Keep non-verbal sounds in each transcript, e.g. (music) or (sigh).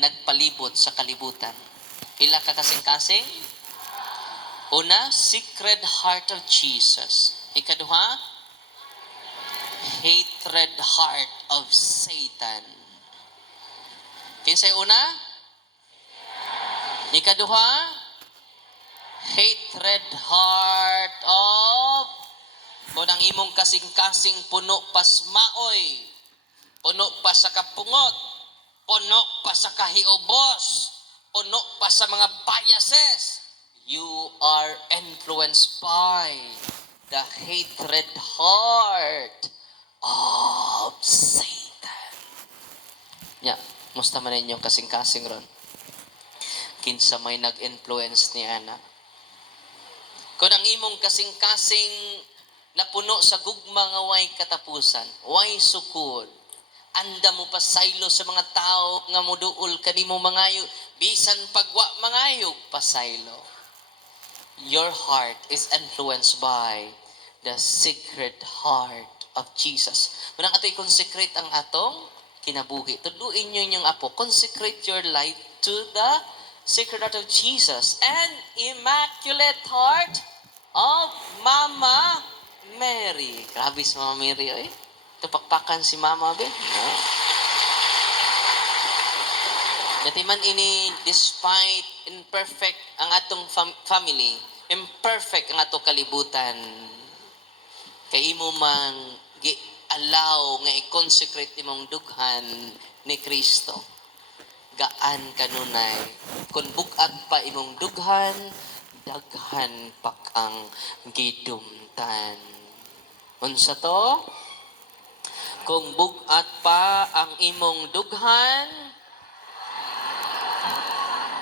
nagpalibot sa kalibutan. Pila ka kasing-kasing? Una, Sacred Heart of Jesus. Ikaduha, Hatred Heart of Satan. Kinsay una? Ikaduha, Hatred Heart of Munang imong kasing-kasing puno pas maoy, puno pa sa kapungot, puno pa sa kahiubos, puno pa sa mga biases. You are influenced by the hatred heart of Satan. Ya, musta man inyong kasing-kasing ron? Kinsa may nag-influence ni Ana. Kung ang imong kasing-kasing napuno sa gugma nga way katapusan, way sukod, anda mo pasaylo sa mga tao nga muduol kanimo mangayo, bisan pagwa mangayog pasaylo. Your heart is influenced by the sacred heart of Jesus. Munang ato i-consecrate ang atong kinabuhi. Tuduin nyo yung apo. Consecrate your life to the sacred heart of Jesus and immaculate heart of Mama Mary. Grabe si Mama Mary, oy. Tupakpakan si Mama, be. No? Dati man ini, despite imperfect ang atong fam- family, imperfect ang atong kalibutan, kay imo man gi allow nga i-consecrate imong dughan ni Kristo. Gaan kanunay. Kung bugat pa imong dughan, daghan pa kang gidumtan. Unsa to? Kung bugat pa ang imong dughan,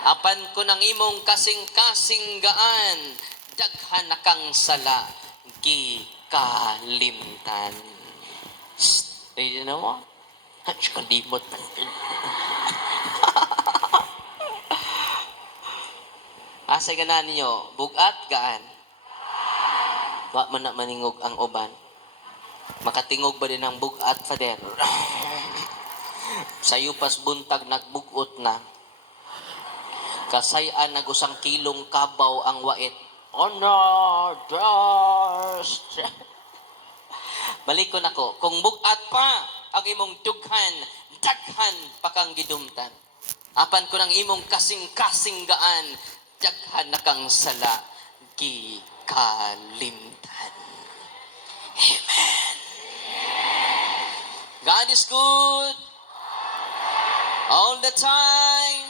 apan ko ng imong kasing-kasing gaan, daghan na kang sala, gikalimtan. Ready na mo? Hatch, kalimot. (laughs) Asa ganan ninyo? Bugat, gaan. Wa man na maningog ang uban. Makatingog ba din ang bugat, Fader? (sighs) Sayo pas buntag nagbugot na. Kasayan nagusang kilong kabaw ang wait. Honor, dust. (laughs) Balik ko nako. Kung bugat pa ang imong dughan, daghan pa kang gidumtan. Apan ko ng imong kasing-kasing gaan, daghan na kang sala, gikalimtan. Amen. God is good. All the time.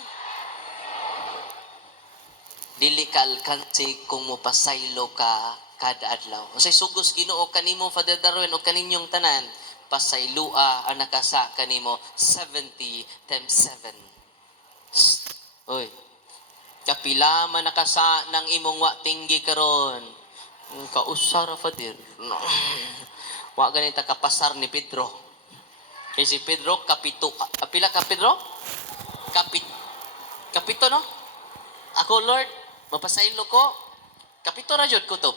Dili ka alkansi kung mupasaylo ka kada adlaw. Unsay sugos Ginoo kanimo Father Darwin o kaninyong tanan, pasaylua ang nakasa kanimo 70 times 7. Oy. Kapila man nakasa ng imong wa tinggi karon. Kausara Father. No. Wa ganita kapasar ni Pedro. Kay si Pedro kapito. ah, Pila ka Pedro? Kapit kapito no? Ako Lord, mapasaylo ko. Kapito ra jud ko to.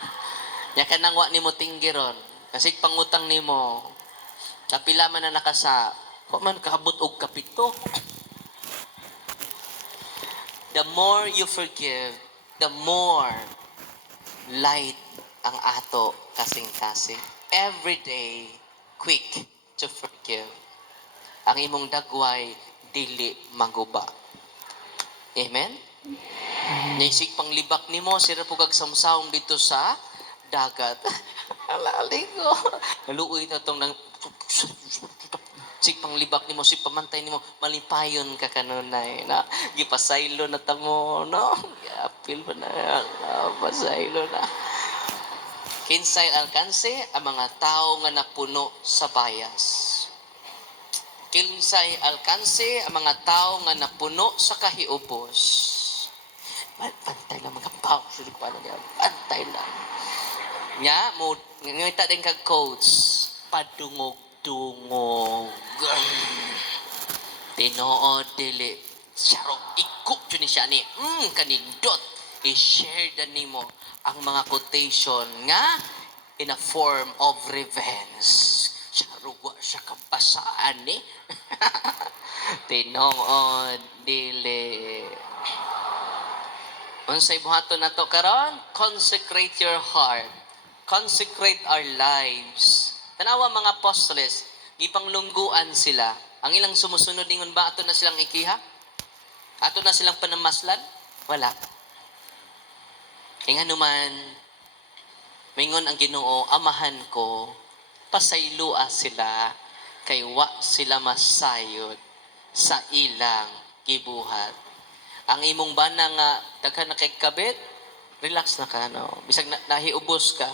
(laughs) Nya kanang wa nimo tinggiron. Kasi pangutang nimo. Kapila man na nakasa. Wa man kaabot og kapito. (clears throat) The more you forgive, the more light ang ato kasing-kasing. Every day, quick to forgive. Ang imong dagway, dili maguba. Amen? Naisig pang libak ni mo, sira po kag samsawm dito sa dagat. (laughs) Alali ko. Naluoy na itong nang... Sig pang libak ni mo, sig pamantay ni mo, malipayon ka kanunay, na? Gipasaylo na tamo, no? Giapil pa na, pasaylo na. Kinsay alkanse ang mga tao nga napuno sa bias. Kinsay alkanse ang mga tao nga napuno sa kahiubos. Pantay lang mga pao. Sili ko ano niya. Pantay lang. Nya, mo, ngita din kag coach. Padungog-dungog. Tinood dili. Saro, ikot yun ni siya ni. Mm, kanindot. I-share dan nimo ang mga quotation nga in a form of revenge. Saro, wa siya kabasaan ni. (laughs) Tinuod dili. Unsay buhaton nato karon? Consecrate your heart. Consecrate our lives. Tanawa mga apostoles, gipanglungguan sila. Ang ilang sumusunod ningon ba ato na silang ikiha? Ato na silang panamaslan? Wala. Kaya nga naman, mingon ang ginoo, amahan ko, pasaylua sila, kay wa sila masayod sa ilang gibuhat. Ang imong bana nga daghan na kay kabit, relax na ka no. Bisag na, nahiubos ka,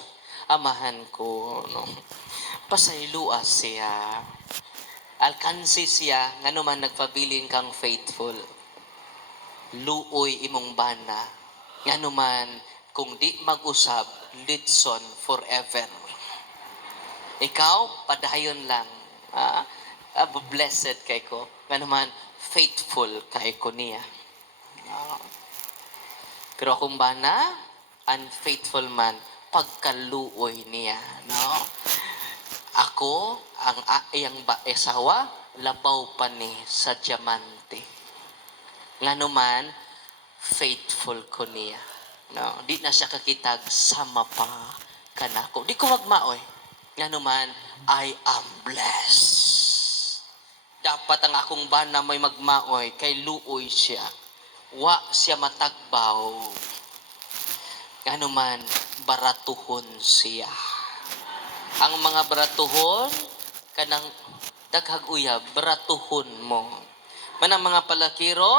amahan ko no. (laughs) Pasaylua siya. Alkansi siya ngano man nagpabiling kang faithful. Luoy imong bana. Ngano man kung di mag-usab, litson forever. Ikaw, padayon lang. Ah, ah, blessed kay ko. Nga naman, faithful kay ko niya. Pero akong bana, unfaithful man, pagkaluoy niya. No? Ako, ang iyang ba esawa, labaw pa ni sa diamante. Nga naman, faithful ko niya. No, di na siya kakitag sama pa kanako. Di ko magmaoy. Nga naman, I am blessed. Dapat ang akong bana may magmaoy kay luoy siya. Wa siya matagbaw. Nga naman, baratuhon siya. Ang mga baratuhon, kanang daghag uyab, baratuhon mo. Manang mga palakiro,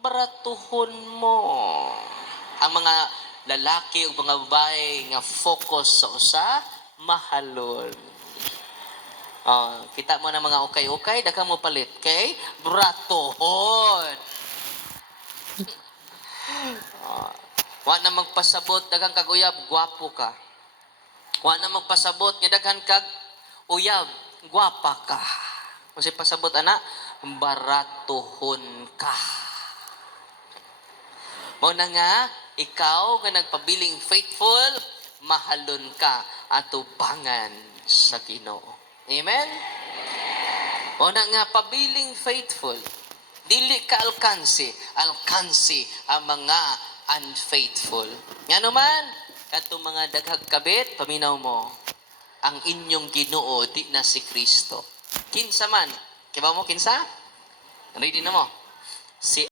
baratuhon mo. Ang mga lalaki o mga babae nga focus sa usa, mahalon. Oh, kita mo na mga ukay-ukay, daghang mo palit, kay bratohon. oh, wa na magpasabot, daghang kag uyab, gwapo ka. Wa na magpasabot, nga daghan kag uyab, gwapa ka. Kasi pasabot ana, baratuhon ka. Mao na nga, ikaw nga nagpabiling faithful, mahalon ka atubangan sa Ginoo. Amen? Mao na nga, pabiling faithful. Dili ka alkansi, alkansi ang mga unfaithful. Nga naman, katong mga daghag kabit, paminaw mo, ang inyong ginoo di na si Kristo. Kinsa man, kiba mo kinsa? Ready na mo? Si